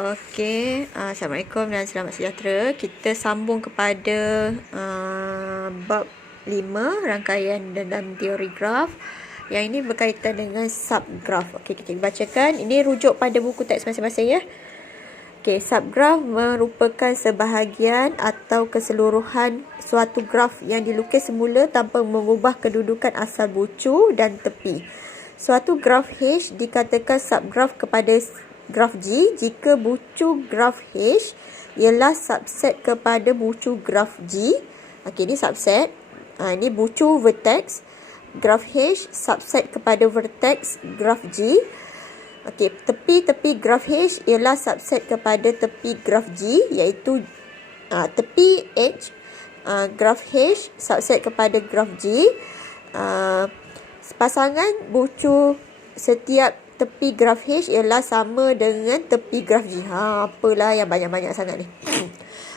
Okey, Assalamualaikum dan selamat sejahtera. Kita sambung kepada bab 5, rangkaian dalam teori graf. Yang ini berkaitan dengan subgraf. Okey, kita bacakan. Ini rujuk pada buku teks masing-masing ya. Okey, subgraf merupakan sebahagian atau keseluruhan suatu graf yang dilukis semula tanpa mengubah kedudukan asal bucu dan tepi. Suatu graf H dikatakan subgraf kepada graf G jika bucu graf H ialah subset kepada bucu graf G. Okey, ini subset. Ini bucu vertex graf H subset kepada vertex graf G. Okey, tepi-tepi graf H ialah subset kepada tepi graf G, iaitu tepi H graf H subset kepada graf G. Pasangan bucu setiap tepi graf H ialah sama dengan tepi graf G. Apalah yang banyak-banyak sangat ni.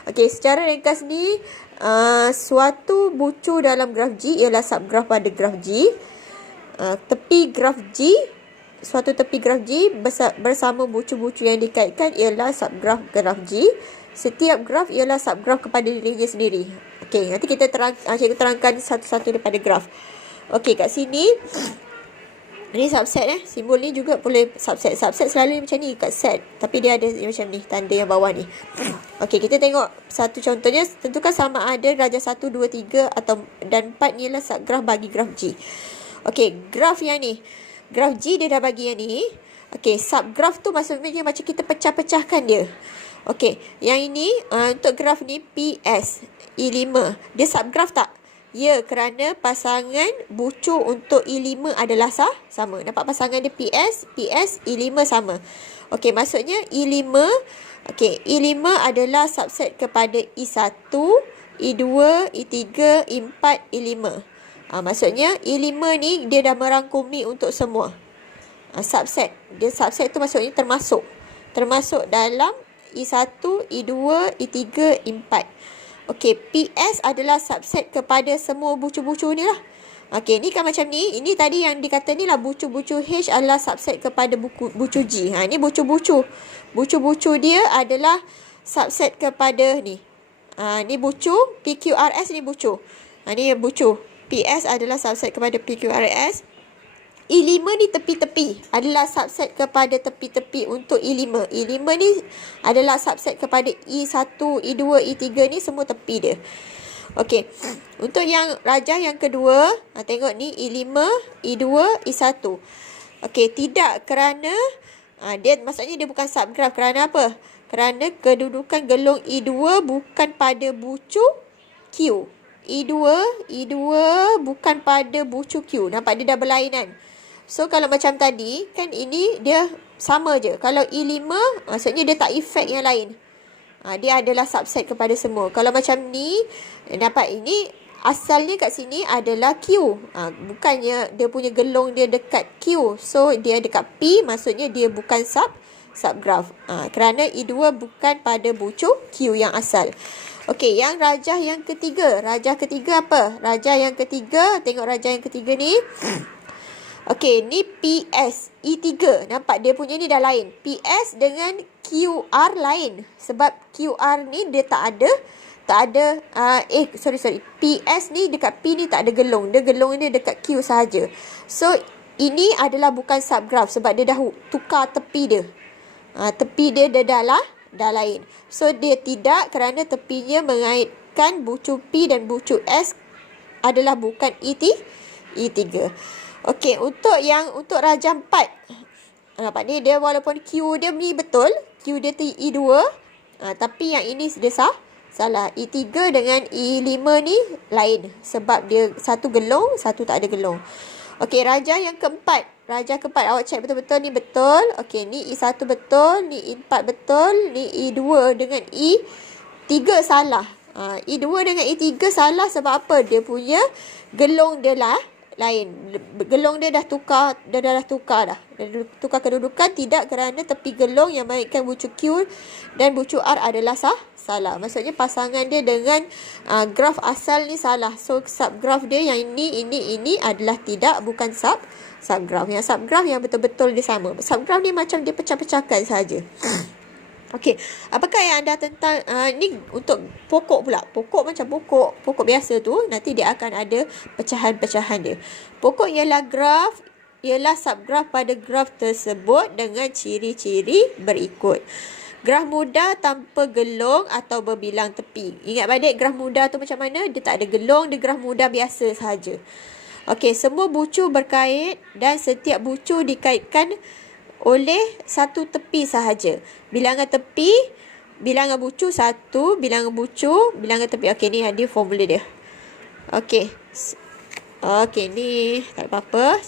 Okey, secara ringkas ni, suatu bucu dalam graf G ialah subgraf pada graf G. Tepi graf G, suatu tepi graf G bersama bucu-bucu yang dikaitkan ialah subgraf graf G. Setiap graf ialah subgraf kepada dirinya sendiri. Okey, nanti kita terangkan satu-satu daripada graf. Okey, kat sini ni subset simbol ni juga boleh subset. Subset selalu macam ni kat set, tapi dia ada macam ni tanda yang bawah ni. Okey, kita tengok satu contohnya. Tentukan sama ada rajah 1, 2, 3 dan 4 ni ialah subgraf bagi graf G. Okey, graf yang ni, graf G dia dah bagi yang ni. Okey, subgraf tu maksudnya macam kita pecah-pecahkan dia. Okey, yang ini untuk graf ni PS I5, dia subgraf tak? Ya, kerana pasangan bucu untuk I5 adalah sama. Nampak pasangan dia PS I5 sama. Okey, maksudnya I5, okey, I5 adalah subset kepada I1, I2, I3, I4, I5. Maksudnya I5 ni dia dah merangkumi untuk semua. Subset. Dia subset tu maksudnya termasuk dalam I1, I2, I3, I4. Okey, PS adalah subset kepada semua bucu-bucu ni lah. Okey, ni kan macam ni. Ini tadi yang dikata ni lah bucu-bucu H adalah subset kepada bucu G. Ni bucu-bucu. Bucu-bucu dia adalah subset kepada ni. Ni bucu. PQRS ni bucu. Ni bucu. PS adalah subset kepada PQRS. I5 ni tepi-tepi adalah subset kepada tepi-tepi untuk I5. I5 ni adalah subset kepada I1, I2, I3 ni semua tepi dia. Okey. Untuk yang rajah yang kedua, tengok ni I5, I2, I1. Okey, tidak kerana dia maksudnya dia bukan subgraf. Kerana apa? Kerana kedudukan gelung I2 bukan pada bucu Q. I2 bukan pada bucu Q. Nampak dia dah berlainan. So, kalau macam tadi, kan ini dia sama je. Kalau I5, maksudnya dia tak efek yang lain. Dia adalah subset kepada semua. Kalau macam ni, nampak ini asalnya kat sini adalah Q. Bukannya dia punya gelung dia dekat Q. So, dia dekat P, maksudnya dia bukan subgraf. Kerana I2 bukan pada bucu Q yang asal. Okey, yang rajah yang ketiga. Rajah ketiga apa? Rajah yang ketiga, tengok rajah yang ketiga ni. Okey, ni PS I3. Nampak dia punya ni dah lain. PS dengan QR lain. Sebab QR ni dia tak ada PS ni dekat P ni tak ada gelung. Dia gelung ni dekat Q sahaja. So, ini adalah bukan subgraf sebab dia dah tukar tepi dia. Tepi dia dah lain. So, dia tidak kerana tepinya mengaitkan bucu P dan bucu S adalah bukan I3. Okey, untuk rajah 4. Nampak ni dia walaupun Q dia ni betul, Q dia I2, tapi yang ini dia salah. I3 dengan I5 ni lain sebab dia satu gelung, satu tak ada gelung. Okey, rajah yang keempat. Rajah keempat awak cek betul-betul ni betul. Okey, ni I1 betul, ni I4 betul, ni I2 dengan I3 salah. I2 dengan I3 salah sebab apa? Dia punya gelung dia lah lain. Gelung dia dah tukar dah. Dia tukar kedudukan tidak kerana tepi gelung yang mengaitkan bucu Q dan bucu R adalah salah. Maksudnya pasangan dia dengan graf asal ni salah. So subgraf dia yang ini adalah bukan subgraf. Yang subgraf yang betul-betul dia sama. Subgraf ni macam dia pecah-pecahkan saja. Okey, apakah yang anda tentang ni untuk pokok pula. Pokok macam pokok biasa tu, nanti dia akan ada pecahan-pecahan dia. Pokok ialah subgraf pada graf tersebut dengan ciri-ciri berikut. Graf mudah tanpa gelong atau berbilang tepi. Ingat balik graf mudah tu macam mana? Dia tak ada gelong, dia graf mudah biasa sahaja. Okey, semua bucu berkait dan setiap bucu dikaitkan oleh satu tepi sahaja. Bilangan tepi, bilangan bucu 1, bilangan bucu, bilangan tepi. Okey, ni ada formula dia. Okey. Okey, ni tak ada apa-apa.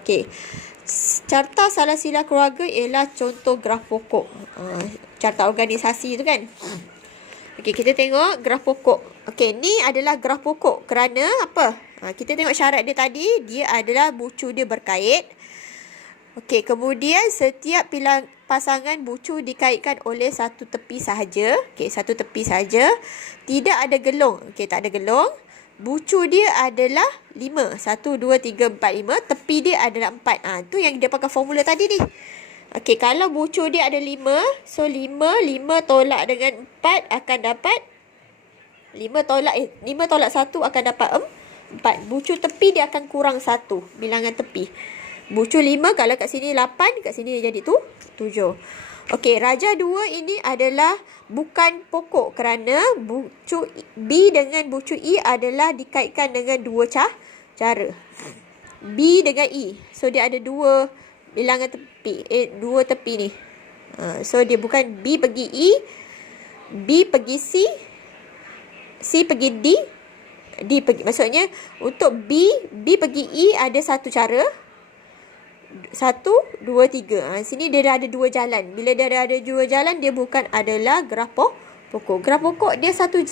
Okey. Carta salah sila keluarga ialah contoh graf pokok. Carta organisasi tu kan. Okey, kita tengok graf pokok. Okey, ni adalah graf pokok kerana apa? Kita tengok syarat dia tadi, dia adalah bucu dia berkait. Okey, kemudian setiap pasangan bucu dikaitkan oleh satu tepi sahaja. Okey, satu tepi sahaja. Tidak ada gelong. Okey, tak ada gelong. Bucu dia adalah 5. 1, 2, 3, 4, 5. Tepi dia adalah 4. Tu yang dia pakai formula tadi ni. Okey, kalau bucu dia ada 5. So, 5 tolak dengan 4 akan dapat 5 tolak 1 akan dapat 4. Bucu tepi dia akan kurang 1. Bilangan tepi. Bucu 5, kalau kat sini 8, kat sini dia jadi 7. Okey, raja 2 ini adalah bukan pokok kerana bucu B dengan bucu E adalah dikaitkan dengan dua cara. B dengan E. So, dia ada dua bilangan tepi. Dua tepi ni. So, dia bukan B pergi E, B pergi C, C pergi D, D pergi. Maksudnya, untuk B pergi E ada satu cara. 1, 2, 3. Sini dia dah ada dua jalan. Bila dia dah ada dua jalan, dia bukan adalah graf pokok. Graf pokok dia satu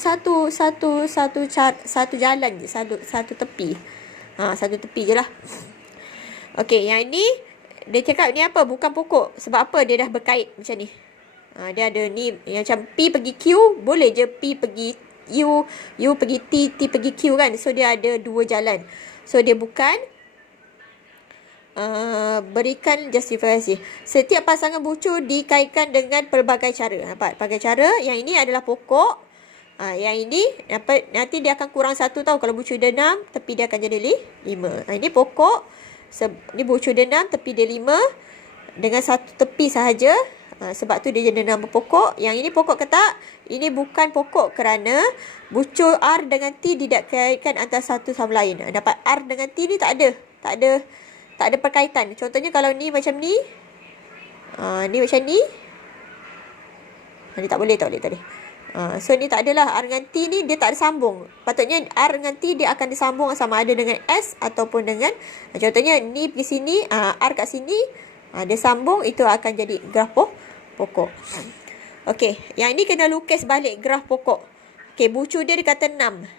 jalan je, satu tepi. Satu tepi je lah. Okey, yang ni dia cakap ni apa? Bukan pokok. Sebab apa? Dia dah berkait macam ni. Dia ada ni macam P pergi Q, boleh je P pergi U pergi T, T pergi Q kan. So dia ada dua jalan. So dia bukan berikan justifikasi. Setiap pasangan bucu dikaitkan dengan pelbagai cara. Nampak? Pelbagai cara. Yang ini adalah pokok. Yang ini nanti dia akan kurang 1 tau. Kalau bucu dia 6, tepi dia akan jadi 5. Ini pokok. Ini bucu dia 6, tepi dia 5. Dengan satu tepi sahaja. Sebab tu dia jadi nama pokok. Yang ini pokok ke tak? Ini bukan pokok kerana bucu R dengan T tidak kaitkan antara satu sama lain. Dapat R dengan T ni tak ada perkaitan. Contohnya kalau ni macam ni. Ni macam ni. Ni tak boleh. So ni tak adalah. R dengan T ni dia tak ada sambung. Patutnya R dengan T dia akan disambung sama ada dengan S ataupun dengan. Contohnya ni pergi sini. R kat sini. Dia sambung. Itu akan jadi graf pokok. Okey. Yang ni kena lukis balik graf pokok. Okey. Bucu dia kata 6.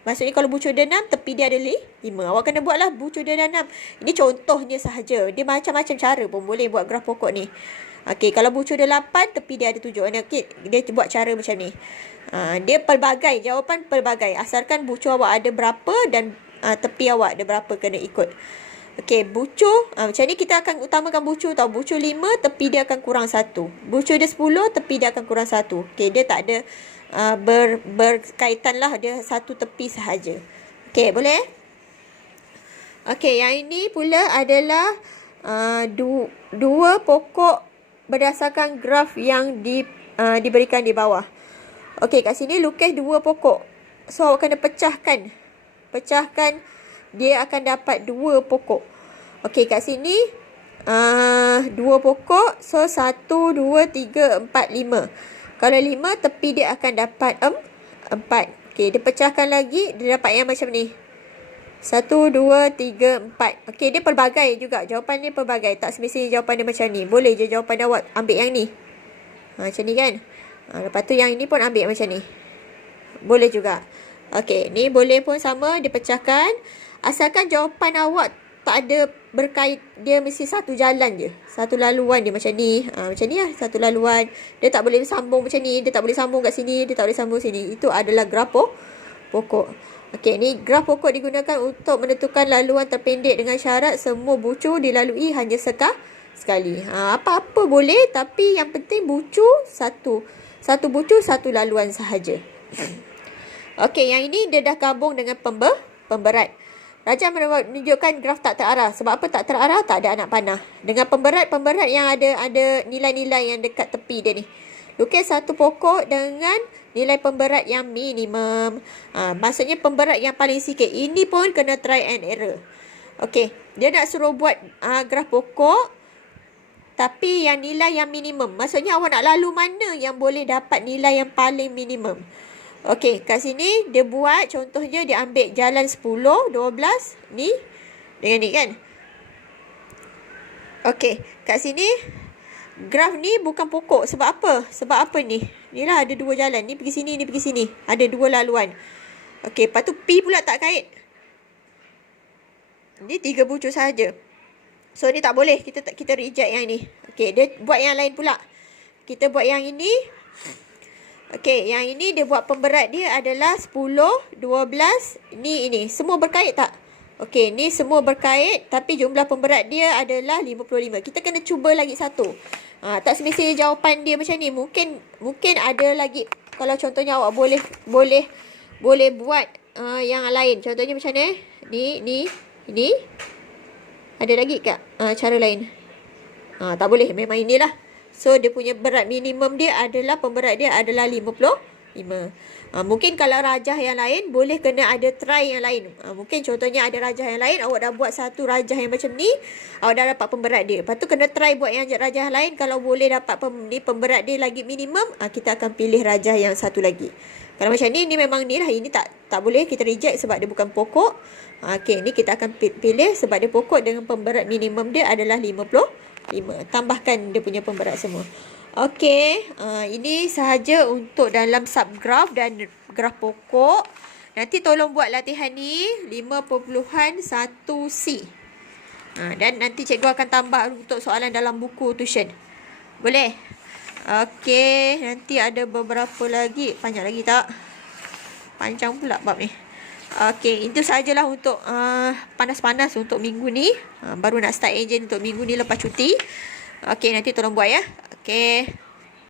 Maksudnya kalau bucu dia 6, tepi dia ada 5. Awak kena buatlah bucu dia 6. Ini contohnya sahaja. Dia macam-macam cara pun boleh buat graf pokok ni. Okey, kalau bucu dia 8, tepi dia ada 7. Okey, dia buat cara macam ni. Dia pelbagai, jawapan pelbagai. Asalkan bucu awak ada berapa dan tepi awak ada berapa kena ikut. Okey, bucu. Macam ni kita akan utamakan bucu tau. Bucu 5, tepi dia akan kurang 1. Bucu dia 10, tepi dia akan kurang 1. Okey, dia tak ada berkaitan lah, dia satu tepi sahaja. Okey, boleh? Okey, yang ini pula adalah dua pokok berdasarkan graf yang diberikan di bawah. Okey, kat sini lukis dua pokok. So, awak kena pecahkan. Dia akan dapat dua pokok. Okey, kat sini dua pokok. So, 1, 2, 3, 4, 5. Kalau 5, tepi dia akan dapat 4. Okey, dia pecahkan lagi. Dia dapat yang macam ni. 1, 2, 3, 4. Okey, dia pelbagai juga. Jawapan dia pelbagai. Tak semestinya jawapan dia macam ni. Boleh je jawapan awak ambil yang ni. Macam ni kan. Lepas tu yang ini pun ambil macam ni. Boleh juga. Okey, ni boleh pun sama. Dia pecahkan. Asalkan jawapan awak tak ada berkait, dia mesti satu jalan je. Satu laluan dia macam ni. Macam ni lah. Satu laluan. Dia tak boleh sambung macam ni. Dia tak boleh sambung kat sini. Dia tak boleh sambung sini. Itu adalah graf pokok. Okey, ni graf pokok digunakan untuk menentukan laluan terpendek dengan syarat semua bucu dilalui hanya sekali. Apa-apa boleh, tapi yang penting bucu satu. Satu bucu, satu laluan sahaja. Okey, yang ini dia dah gabung dengan pemberat. Rajah menunjukkan graf tak terarah. Sebab apa tak terarah? Tak ada anak panah. Dengan pemberat yang ada nilai-nilai yang dekat tepi dia ni. Lukis satu pokok dengan nilai pemberat yang minimum. Maksudnya pemberat yang paling sikit. Ini pun kena try and error. Okey, dia nak suruh buat graf pokok tapi yang nilai yang minimum. Maksudnya awak nak lalu mana yang boleh dapat nilai yang paling minimum. Okey, kat sini dia buat contohnya dia ambil jalan 10, 12 ni dengan ni kan. Okey, kat sini graf ni bukan pokok. Sebab apa? Sebab apa ni? Ni lah ada dua jalan. Ni pergi sini, ni pergi sini. Ada dua laluan. Okey, lepas tu P pula tak kait. Ni 3 bucu sahaja. So ni tak boleh. Kita reject yang ni. Okey, dia buat yang lain pula. Kita buat yang ini. Okey, yang ini dia buat pemberat dia adalah 10, 12, ini. Semua berkait tak? Okey, ni semua berkait tapi jumlah pemberat dia adalah 55. Kita kena cuba lagi satu. Tak semestinya jawapan dia macam ni. Mungkin ada lagi. Kalau contohnya awak boleh buat yang lain. Contohnya macam ni. Ini. Ada lagi tak cara lain? Tak boleh. Memang inilah. So, dia punya berat minimum dia adalah, pemberat dia adalah 55. Mungkin kalau rajah yang lain, boleh kena ada try yang lain. Mungkin contohnya ada rajah yang lain, awak dah buat satu rajah yang macam ni, awak dah dapat pemberat dia. Lepas tu kena try buat yang rajah lain. Kalau boleh dapat pemberat dia lagi minimum, kita akan pilih rajah yang satu lagi. Kalau macam ni memang ni lah. Ini tak boleh, kita reject sebab dia bukan pokok. Okey, ni kita akan pilih sebab dia pokok dengan pemberat minimum dia adalah 55. Tambahkan dia punya pemberat semua. Okey, ini sahaja untuk dalam subgraf dan graf pokok. Nanti tolong buat latihan ni 5.1C. Dan nanti cikgu akan tambah untuk soalan dalam buku tuition. Boleh? Okey, nanti ada beberapa lagi. Panjang lagi tak? Panjang pula bab ni. Okey, itu sajalah untuk panas-panas untuk minggu ni. Baru nak start enjin untuk minggu ni lepas cuti. Okey, nanti tolong buat ya. Okey.